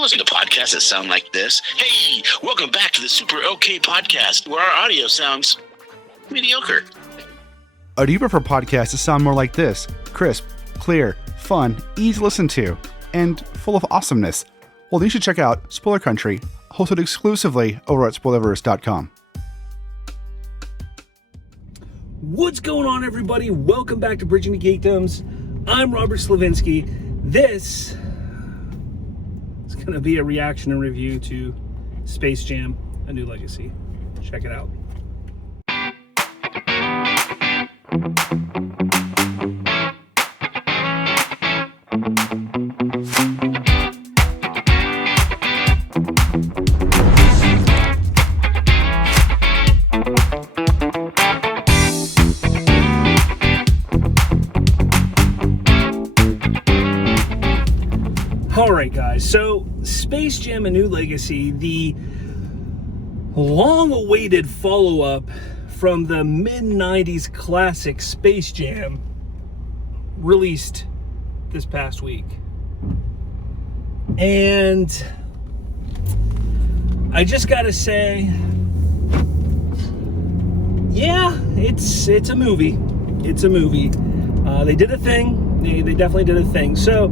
ever listened to podcasts that sound like this? Hey, welcome back to the Super OK Podcast, where our audio sounds mediocre. Or do you prefer podcasts that sound more like this? Crisp, clear, fun, easy to listen to, and full of awesomeness? Well, then you should check out Spoiler Country, hosted exclusively over at Spoilerverse.com. What's going on, everybody? Welcome back to Bridging the Geekdoms. I'm Robert Slavinsky. This is going to be a reaction and review to Space Jam: A New Legacy. Check it out. Alright guys, so Space Jam: A New Legacy, the long-awaited follow-up from the mid-90s classic Space Jam, released this past week. And I just gotta say, yeah, it's a movie. It's a movie. They did a thing. They definitely did a thing. So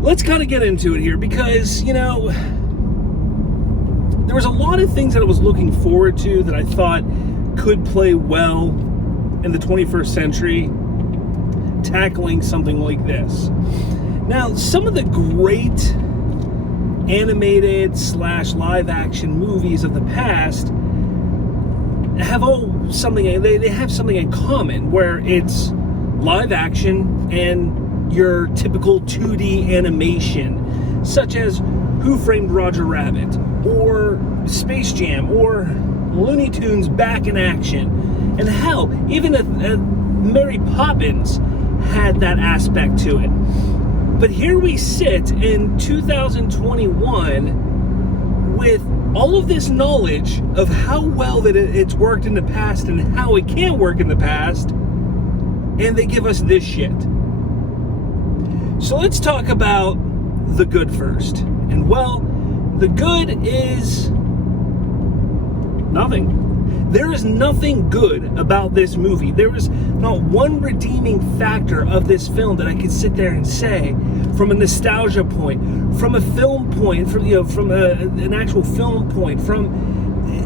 let's kind of get into it here because, you know, there was a lot of things that I was looking forward to that I thought could play well in the 21st century, tackling something like this. Now, some of the great animated / live action movies of the past have they have something in common, where it's live action and your typical 2D animation, such as Who Framed Roger Rabbit, or Space Jam, or Looney Tunes back in action. And hell, even Mary Poppins had that aspect to it. But here we sit in 2021 with all of this knowledge of how well that it's worked in the past and how it can work in the past, and they give us this shit. So let's talk about the good first. And well, the good is nothing. There is nothing good about this movie. There is not one redeeming factor of this film that I could sit there and say, from a nostalgia point, from a film point, from an actual film point, from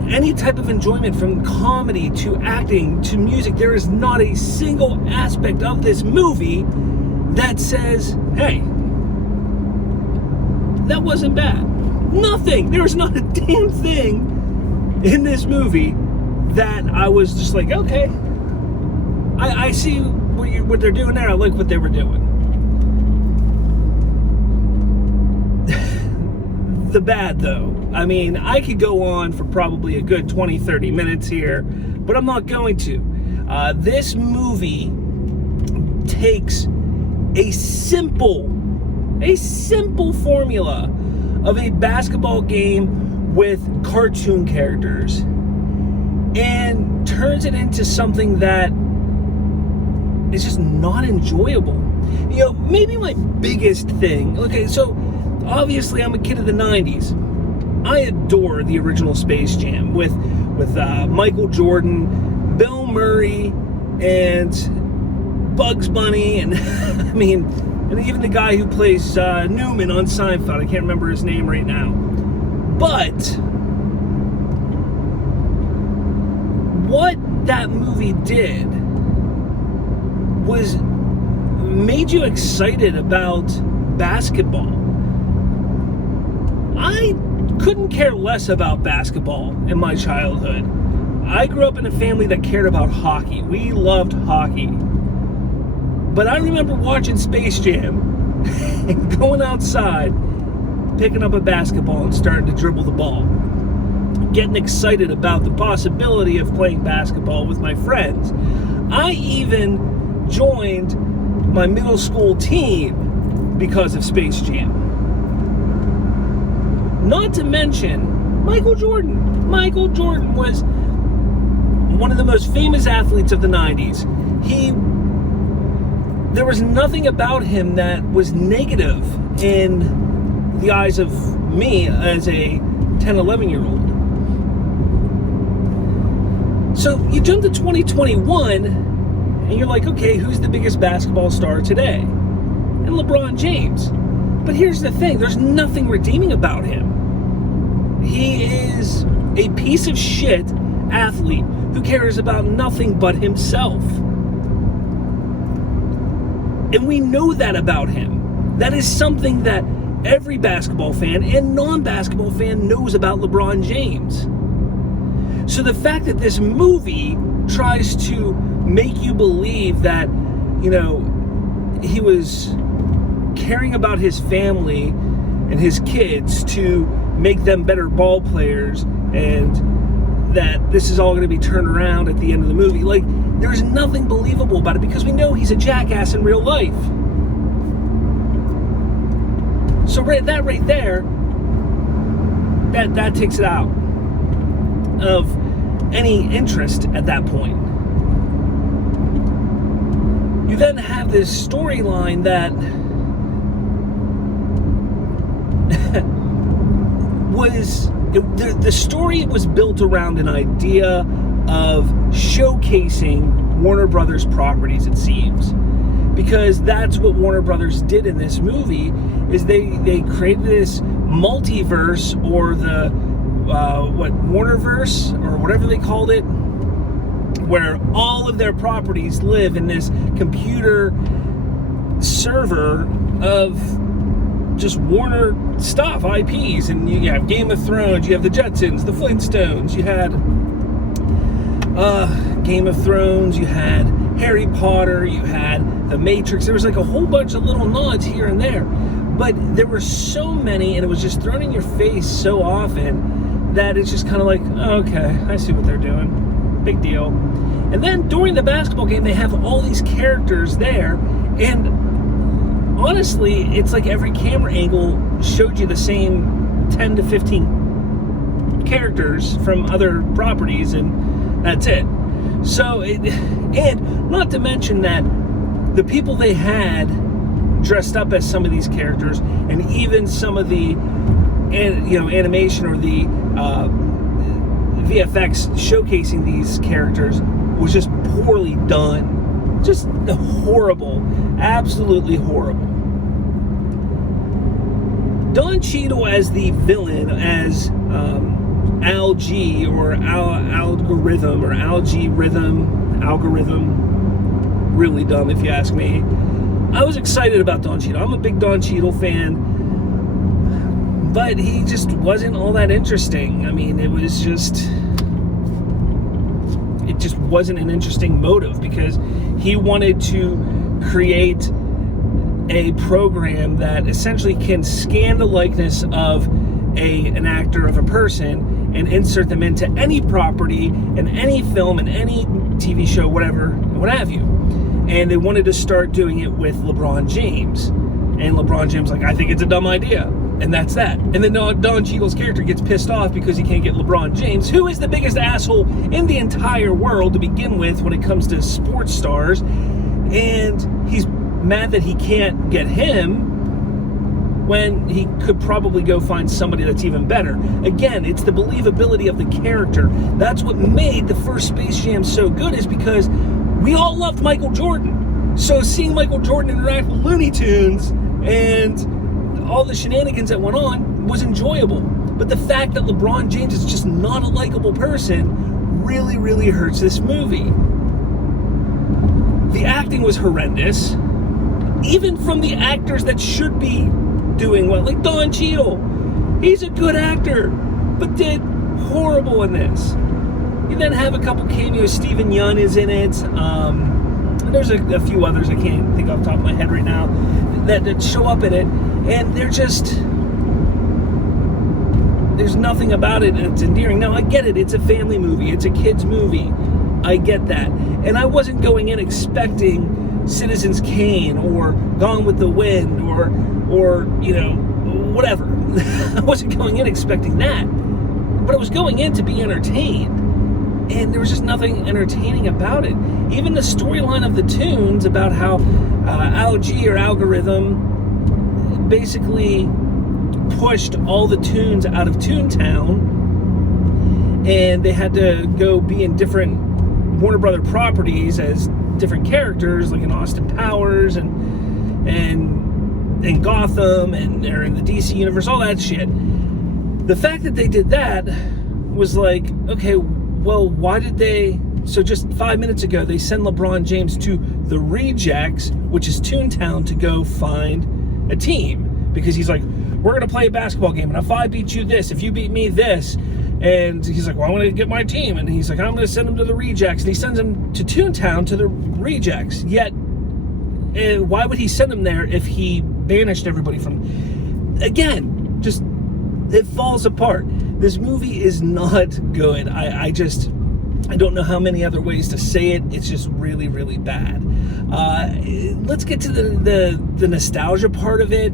any type of enjoyment, from comedy to acting to music. There is not a single aspect of this movie that says, hey, that wasn't bad. Nothing. There was not a damn thing in this movie that I was just like, okay, I see what they're doing there. I like what they were doing. The bad, though, I mean, I could go on for probably a good 20-30 minutes here, but I'm not going to. This movie takes a simple formula of a basketball game with cartoon characters and turns it into something that is just not enjoyable. You know, maybe my biggest thing, okay, so obviously I'm a kid of the 90s. I adore the original Space Jam with Michael Jordan, Bill Murray, and Bugs Bunny, and I mean, and even the guy who plays Newman on Seinfeld. I can't remember his name right now. But what that movie did was made you excited about basketball. I couldn't care less about basketball in my childhood. I grew up in a family that cared about hockey. We loved hockey. But I remember watching Space Jam and going outside, picking up a basketball and starting to dribble the ball. Getting excited about the possibility of playing basketball with my friends. I even joined my middle school team because of Space Jam. Not to mention Michael Jordan. Michael Jordan was one of the most famous athletes of the 90s. There was nothing about him that was negative in the eyes of me as a 10, 11-year-old. So you jump to 2021, and you're like, okay, who's the biggest basketball star today? And LeBron James. But here's the thing, there's nothing redeeming about him. He is a piece of shit athlete who cares about nothing but himself. And we know that about him. That is something that every basketball fan and non-basketball fan knows about LeBron James. So the fact that this movie tries to make you believe that, you know, he was caring about his family and his kids to make them better ball players, and that this is all going to be turned around at the end of the movie. Like, there's nothing believable about it because we know he's a jackass in real life. So right there, that takes it out of any interest at that point. You then have this storyline that the story was built around an idea of showcasing Warner Brothers properties, it seems. Because that's what Warner Brothers did in this movie, is they created this multiverse, or the Warnerverse, or whatever they called it, where all of their properties live in this computer server of just Warner stuff, IPs. And you have Game of Thrones, you have the Jetsons, the Flintstones, you had Game of Thrones, you had Harry Potter, you had The Matrix. There was like a whole bunch of little nods here and there, but there were so many, and it was just thrown in your face so often that it's just kind of like, oh, okay, I see what they're doing, big deal. And then during the basketball game, they have all these characters there, and honestly, it's like every camera angle showed you the same 10 to 15 characters from other properties, and that's it. So, and not to mention that the people they had dressed up as some of these characters, and even some of the, animation or the VFX showcasing these characters was just poorly done. Just horrible. Absolutely horrible. Don Cheadle as the villain, as Algae or Algorithm or Algae Rhythm, Algorithm, really dumb if you ask me. I was excited about Don Cheadle. I'm a big Don Cheadle fan, but he just wasn't all that interesting. I mean, it just wasn't an interesting motive, because he wanted to create a program that essentially can scan the likeness of an actor, of a person, and insert them into any property, in any film, in any TV show, whatever, what have you. And they wanted to start doing it with LeBron James. And LeBron James like, I think it's a dumb idea. And that's that. And then Don Cheadle's character gets pissed off because he can't get LeBron James, who is the biggest asshole in the entire world to begin with when it comes to sports stars. And he's mad that he can't get him when he could probably go find somebody that's even better. Again, it's the believability of the character. That's what made the first Space Jam so good, is because we all loved Michael Jordan. So seeing Michael Jordan interact with Looney Tunes and all the shenanigans that went on was enjoyable. But the fact that LeBron James is just not a likable person really, really hurts this movie. The acting was horrendous, even from the actors that should be doing well, like Don Cheadle. He's a good actor, but did horrible in this. You then have a couple cameos. Stephen Yeun is in it. There's a few others I can't think off the top of my head right now that show up in it, and they're just, there's nothing about it that's endearing. Now, I get it. It's a family movie. It's a kid's movie. I get that. And I wasn't going in expecting Citizens Kane or Gone with the Wind or whatever. I wasn't going in expecting that. But I was going in to be entertained. And there was just nothing entertaining about it. Even the storyline of the tunes about how Algae or Algorithm basically pushed all the Toons out of Toontown, and they had to go be in different Warner Brother properties as different characters, like in Austin Powers and Gotham, and they're in the DC universe, all that shit. The fact that they did that was like, okay, well, why did they? So just 5 minutes ago, they send LeBron James to the Rejects, which is Toontown, to go find a team, because he's like, we're going to play a basketball game, and if I beat you this, if you beat me this, and he's like, well, I want to get my team, and he's like, I'm going to send him to the Rejects, and he sends him to Toontown to the Rejects. Yet, why would he send him there if he banished everybody from? Again, just, it falls apart. This movie is not good. I don't know how many other ways to say it. It's just really, really bad. Let's get to the nostalgia part of it.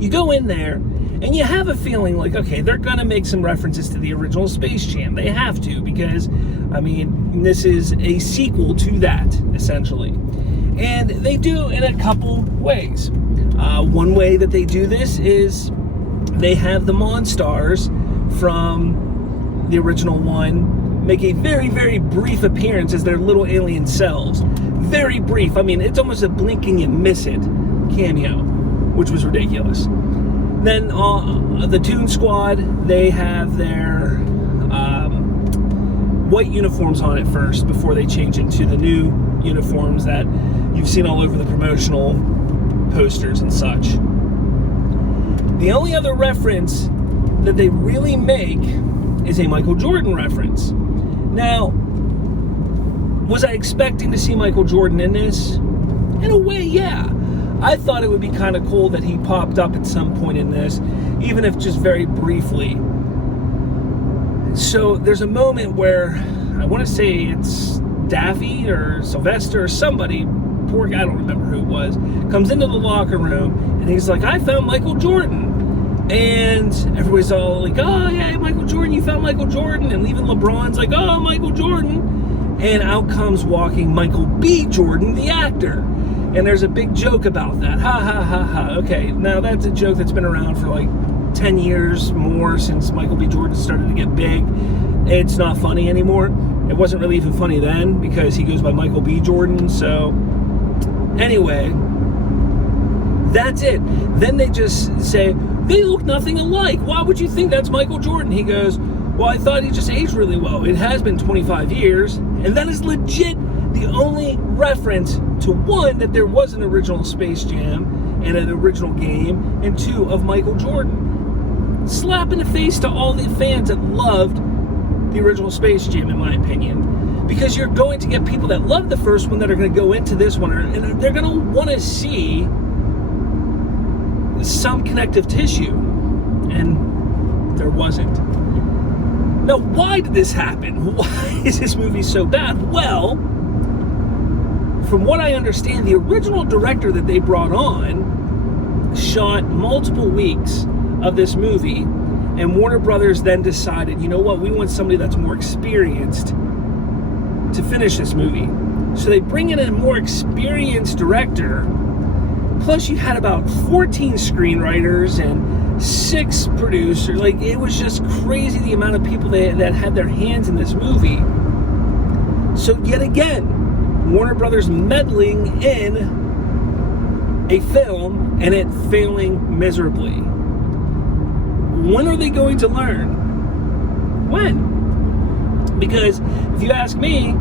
You go in there and you have a feeling like, okay, they're gonna make some references to the original Space Jam. They have to, because, I mean, this is a sequel to that, essentially. And they do in a couple ways. One way that they do this is they have the Monstars from the original one make a very, very brief appearance as their little alien selves. Very brief. I mean, it's almost a blink and you miss it cameo, which was ridiculous. Then the Toon Squad, they have their white uniforms on at first before they change into the new uniforms that you've seen all over the promotional posters and such. The only other reference that they really make is a Michael Jordan reference. Now, was I expecting to see Michael Jordan in this? In a way, yeah. I thought it would be kind of cool that he popped up at some point in this, even if just very briefly. So there's a moment where, I want to say it's Daffy or Sylvester or somebody, poor guy, I don't remember who it was, comes into the locker room and he's like, I found Michael Jordan. And everybody's all like, oh yeah, Michael Jordan, you found Michael Jordan. And even LeBron's like, oh, Michael Jordan. And out comes walking Michael B. Jordan, the actor. And there's a big joke about that. Ha ha ha ha. Okay, now that's a joke that's been around for like 10 years more since Michael B. Jordan started to get big. It's not funny anymore. It wasn't really even funny then because he goes by Michael B. Jordan. So anyway, that's it. Then they just say, they look nothing alike. Why would you think that's Michael Jordan? He goes, well, I thought he just aged really well. It has been 25 years. And that is legit the only reference to, one, that there was an original Space Jam and an original game, and two, of Michael Jordan. Slap in the face to all the fans that loved the original Space Jam, in my opinion. Because you're going to get people that loved the first one that are going to go into this one, and they're going to want to see some connective tissue, and there wasn't. Now, why did this happen? Why is this movie so bad? Well, from what I understand, the original director that they brought on shot multiple weeks of this movie, and Warner Brothers then decided, you know what, we want somebody that's more experienced to finish this movie. So they bring in a more experienced director. Plus, you had about 14 screenwriters and 6 producers. Like, it was just crazy the amount of people that had their hands in this movie. So, yet again, Warner Brothers meddling in a film and it failing miserably. When are they going to learn? When? Because, if you ask me,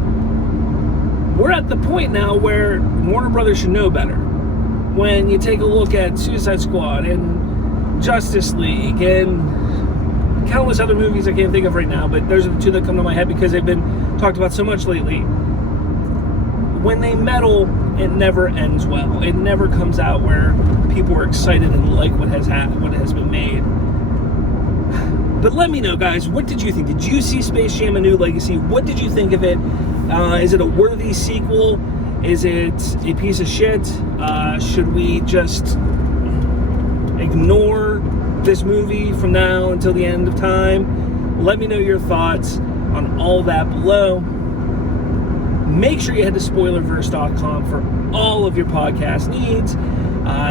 we're at the point now where Warner Brothers should know better. When you take a look at Suicide Squad and Justice League and countless other movies I can't think of right now, but those are the two that come to my head because they've been talked about so much lately. When they meddle, it never ends well. It never comes out where people are excited and like what has been made. But let me know, guys, what did you think? Did you see Space Jam: A New Legacy? What did you think of it? Is it a worthy sequel? Is it a piece of shit? Should we just ignore this movie from now until the end of time? Let me know your thoughts on all that below. Make sure you head to Spoilerverse.com for all of your podcast needs.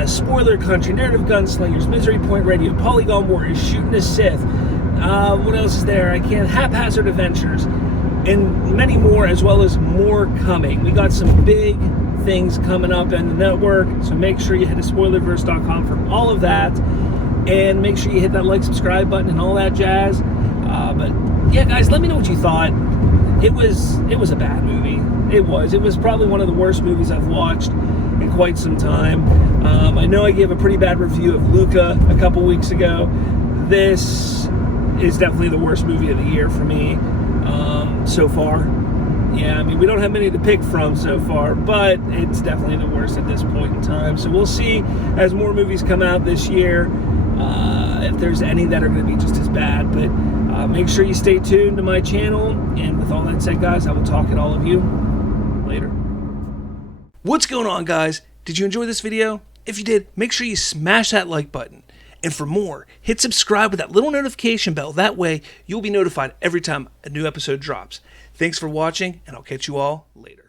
Spoiler Country, Narrative Gunslingers, Misery Point Radio, Polygon Warriors, Shooting a Sith. What else is there? Haphazard Adventures, and many more, as well as more coming. We got some big things coming up in the network, so make sure you head to Spoilerverse.com for all of that, and make sure you hit that like, subscribe button, and all that jazz. But yeah, guys, let me know what you thought. It was a bad movie. It was probably one of the worst movies I've watched in quite some time. I know I gave a pretty bad review of Luca a couple weeks ago. This is definitely the worst movie of the year for me so far. Yeah, I mean, we don't have many to pick from so far, but it's definitely the worst at this point in time. So we'll see as more movies come out this year, if there's any that are going to be just as bad. But make sure you stay tuned to my channel. And with all that said, guys, I will talk at all of you later. What's going on, guys? Did you enjoy this video? If you did, make sure you smash that like button. And for more, hit subscribe with that little notification bell. That way, you'll be notified every time a new episode drops. Thanks for watching, and I'll catch you all later.